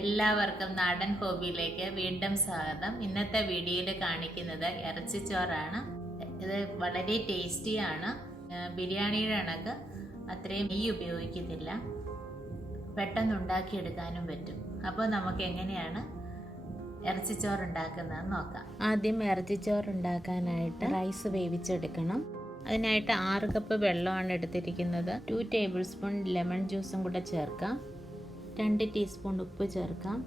എല്ലാവർക്കും നാടൻ ഹോബിയിലേക്ക് വീണ്ടും സ്വാഗതം. ഇന്നത്തെ വീഡിയോയിൽ കാണിക്കുന്നത് ഇറച്ചിച്ചോറാണ്. ഇത് വളരെ ടേസ്റ്റിയാണ്. ബിരിയാണിയുടെ കണക്ക് അത്രയും നെയ്യ് ഉപയോഗിക്കുന്നില്ല, പെട്ടെന്ന് ഉണ്ടാക്കിയെടുക്കാനും പറ്റും. അപ്പോൾ നമുക്ക് എങ്ങനെയാണ് ഇറച്ചിച്ചോറ് ഉണ്ടാക്കുന്നതെന്ന് നോക്കാം. ആദ്യം ഇറച്ചിച്ചോറ് ഉണ്ടാക്കാനായിട്ട് റൈസ് വേവിച്ചെടുക്കണം. അതിനായിട്ട് 6 കപ്പ് വെള്ളമാണ് എടുത്തിരിക്കുന്നത്. 2 ടേബിൾ സ്പൂൺ ലെമൺ ജ്യൂസും കൂടെ ചേർക്കാം. 2 ടീസ്പൂൺ ഉപ്പ് ചേർക്കാം.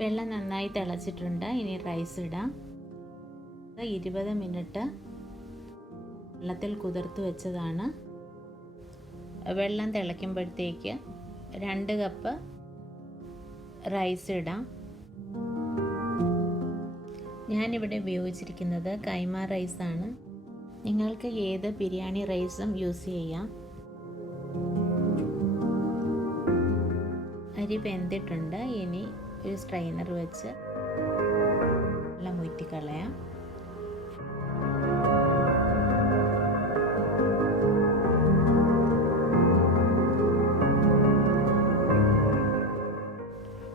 വെള്ളം നന്നായി തിളച്ചിട്ടുണ്ട്. ഇനി റൈസ് ഇടാം. 20 മിനിറ്റ് വെള്ളത്തിൽ കുതിർത്ത് വെച്ചതാണ്. വെള്ളം തിളയ്ക്കുമ്പോഴത്തേക്ക് 2 കപ്പ് റൈസ് ഇടാം. ഞാനിവിടെ ഉപയോഗിച്ചിരിക്കുന്നത് കൈമ റൈസാണ്. നിങ്ങൾക്ക് ഏത് ബിരിയാണി റൈസും യൂസ് ചെയ്യാം. അരി വെന്തിട്ടുണ്ട്. ഇനി ഒരു സ്ട്രെയിനർ വെച്ച് വെള്ളം ഊറ്റിക്കളയാം.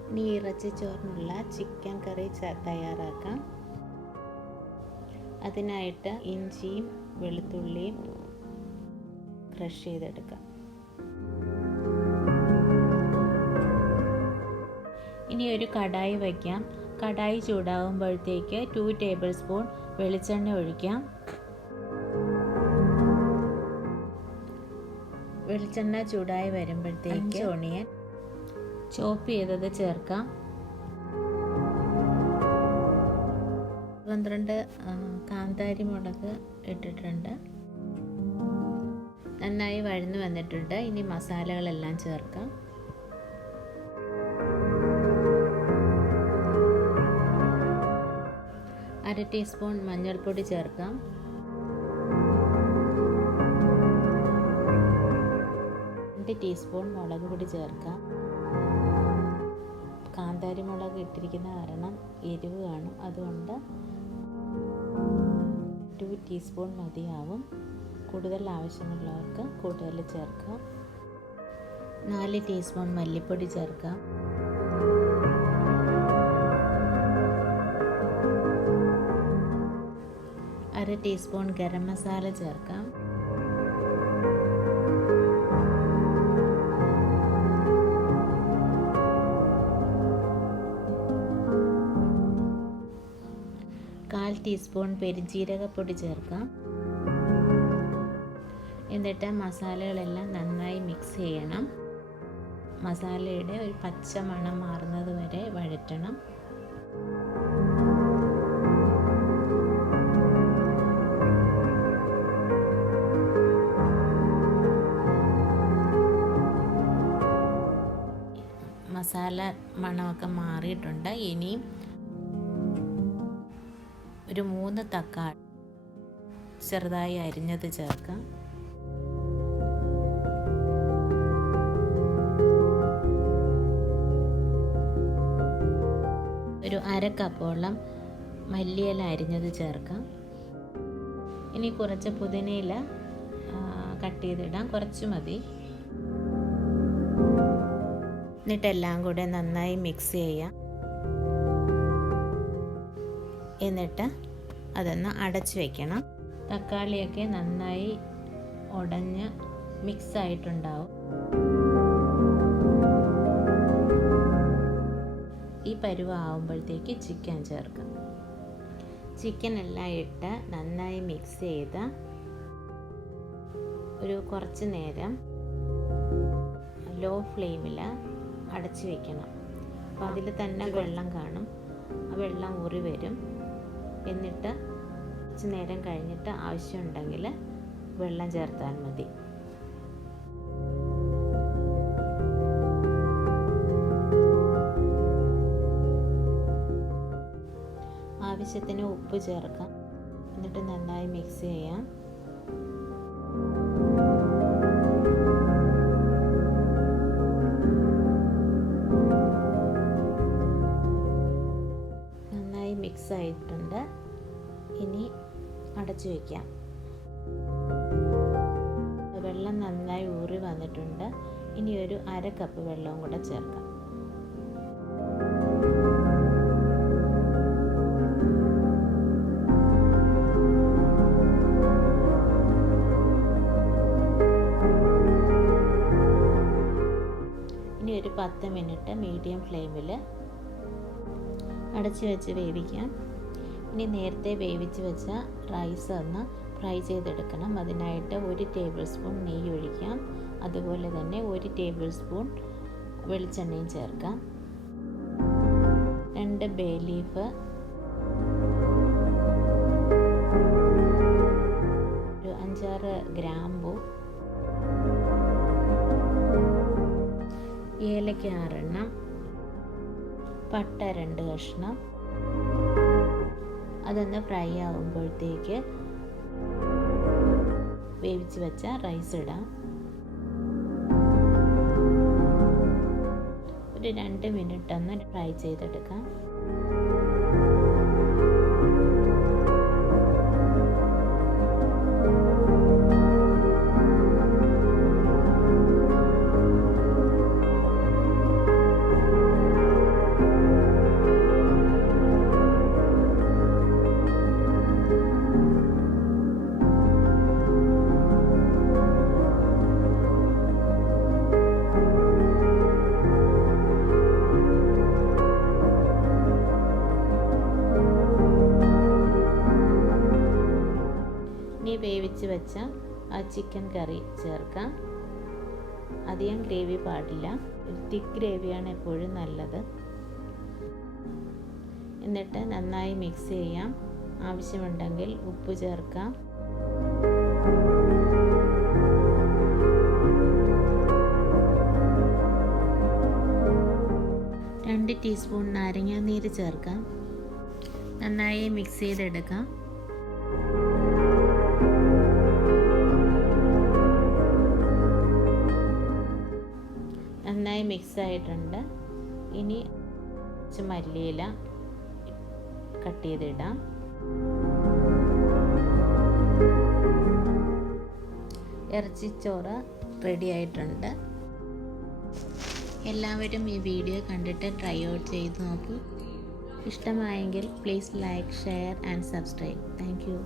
ഇനി ഇറച്ചിച്ചോറിനുള്ള ചിക്കൻ കറി തയ്യാറാക്കാം. അതിനായിട്ട് ഇഞ്ചിയും വെളുത്തുള്ളിയും ക്രഷ് ചെയ്തെടുക്കാം. ഇനി ഒരു കടായി വയ്ക്കാം. കടായി ചൂടാകുമ്പോഴത്തേക്ക് 2 ടേബിൾ സ്പൂൺ വെളിച്ചെണ്ണ ഒഴിക്കാം. വെളിച്ചെണ്ണ ചൂടായി വരുമ്പോഴത്തേക്ക് ഓണിയൻ ചോപ്പ് ചെയ്തത് ചേർക്കാം. 12 കാന്താരി മുളക് ഇട്ടിട്ടുണ്ട്. നന്നായി വഴന്നു വന്നിട്ടുണ്ട്. ഇനി മസാലകളെല്ലാം ചേർക്കാം. അര ടീസ്പൂൺ മഞ്ഞൾപ്പൊടി ചേർക്കാം. 2 ടീസ്പൂൺ മുളക് പൊടി ചേർക്കാം. കാന്താരി മുളക് ഇട്ടിരിക്കുന്ന കാരണം എരിവ് കാണും, അതുകൊണ്ട് 2 ടീസ്പൂൺ മതിയാവും. കൂടുതൽ ആവശ്യമുള്ളവർക്ക് കൂടുതൽ ചേർക്കാം. 4 ടീസ്പൂൺ മല്ലിപ്പൊടി ചേർക്കാം. അര ടീസ്പൂൺ ഗരം മസാല ചേർക്കാം. കാൽ ടീസ്പൂൺ പെരുംജീരകപ്പൊടി ചേർക്കാം. എന്നിട്ട് മസാലകളെല്ലാം നന്നായി മിക്സ് ചെയ്യണം. മസാലയുടെ ഒരു പച്ച മണം മാറുന്നത് വരെ വഴറ്റണം. മസാല മണമൊക്കെ മാറിയിട്ടുണ്ട്. ഇനി ഒരു 3 തക്കാളി ചെറുതായി അരിഞ്ഞത് ചേർക്കാം. ഒരു 1/2 കപ്പോളം മല്ലിയില അരിഞ്ഞത് ചേർക്കാം. ഇനി കുറച്ച് പുതിനയില കട്ട് ചെയ്തിടാം. കുറച്ച് മതി. എന്നിട്ടെല്ലാം കൂടെ നന്നായി മിക്സ് ചെയ്യാം. എന്നിട്ട് അതൊന്ന് അടച്ചു വയ്ക്കണം. തക്കാളിയൊക്കെ നന്നായി ഉടഞ്ഞ് മിക്സ് ആയിട്ടുണ്ടാവും. ഈ പരുവാകുമ്പോഴത്തേക്ക് ചിക്കൻ ചേർക്കാം. ചിക്കൻ എല്ലാം ഇട്ട് നന്നായി മിക്സ് ചെയ്ത് ഒരു കുറച്ച് നേരം ലോ ഫ്ലെയിമിൽ അടച്ചു വയ്ക്കണം. അപ്പോൾ അതിൽ തന്നെ വെള്ളം കാണും. ആ വെള്ളം ഊറി വരും. എന്നിട്ട് കുറച്ച് നേരം കഴിഞ്ഞിട്ട് ആവശ്യമുണ്ടെങ്കിൽ വെള്ളം ചേർത്താൽ മതി. ആവശ്യത്തിന് ഉപ്പ് ചേർക്കാം. എന്നിട്ട് നന്നായി മിക്സ് ചെയ്യാം. നന്നായി മിക്സ് ആയിട്ടുണ്ട്. ഇനി അടച്ചു വയ്ക്കാം. വെള്ളം നന്നായി ഊറി വന്നിട്ടുണ്ട്. ഇനി ഒരു 1/2 കപ്പ് വെള്ളവും കൂടെ ചേർക്കാം. ഇനി ഒരു 10 മിനിറ്റ് മീഡിയം ഫ്ലെയിമിൽ അടച്ചു വെച്ച് വേവിക്കാം. ഇനി നേരത്തെ വേവിച്ച് വെച്ച റൈസ് ഒന്ന് ഫ്രൈ ചെയ്തെടുക്കണം. അതിനായിട്ട് 1 ടേബിൾ സ്പൂൺ നെയ്യ് ഒഴിക്കാം. അതുപോലെ തന്നെ 1 ടേബിൾ സ്പൂൺ വെളിച്ചെണ്ണയും ചേർക്കാം. 2 ബേ ലീഫ്, ഒരു 5-6 ഗ്രാമ്പൂ, ഏലക്ക 6 എണ്ണം, പട്ട 2 കഷ്ണം. അതൊന്ന് ഫ്രൈ ആകുമ്പോഴത്തേക്ക് വേവിച്ച് വെച്ച റൈസ് ഇടാം. ഒരു 2 മിനിറ്റ് ഒന്ന് ഫ്രൈ ചെയ്തെടുക്കാം. വേവിച്ച് വെച്ച ആ ചിക്കൻ കറി ചേർക്കാം. അധികം ഗ്രേവി പാടില്ല, ഒരു തിക്ക് ഗ്രേവിയാണ് എപ്പോഴും നല്ലത്. എന്നിട്ട് നന്നായി മിക്സ് ചെയ്യാം. ആവശ്യമുണ്ടെങ്കിൽ ഉപ്പ് ചേർക്കാം. രണ്ട് ടീസ്പൂൺ നാരങ്ങാനീര് ചേർക്കാം. നന്നായി മിക്സ് ചെയ്തെടുക്കാം. നന്നായി മിക്സ് ആയിട്ടുണ്ട്. ഇനി മല്ലിയില കട്ട് ചെയ്തിടാം. ഇറച്ചിച്ചോറ് റെഡി ആയിട്ടുണ്ട്. എല്ലാവരും ഈ വീഡിയോ കണ്ടിട്ട് ട്രൈ ഔട്ട് ചെയ്ത് നോക്കൂ. ഇഷ്ടമായെങ്കിൽ please like, share and subscribe. Thank you.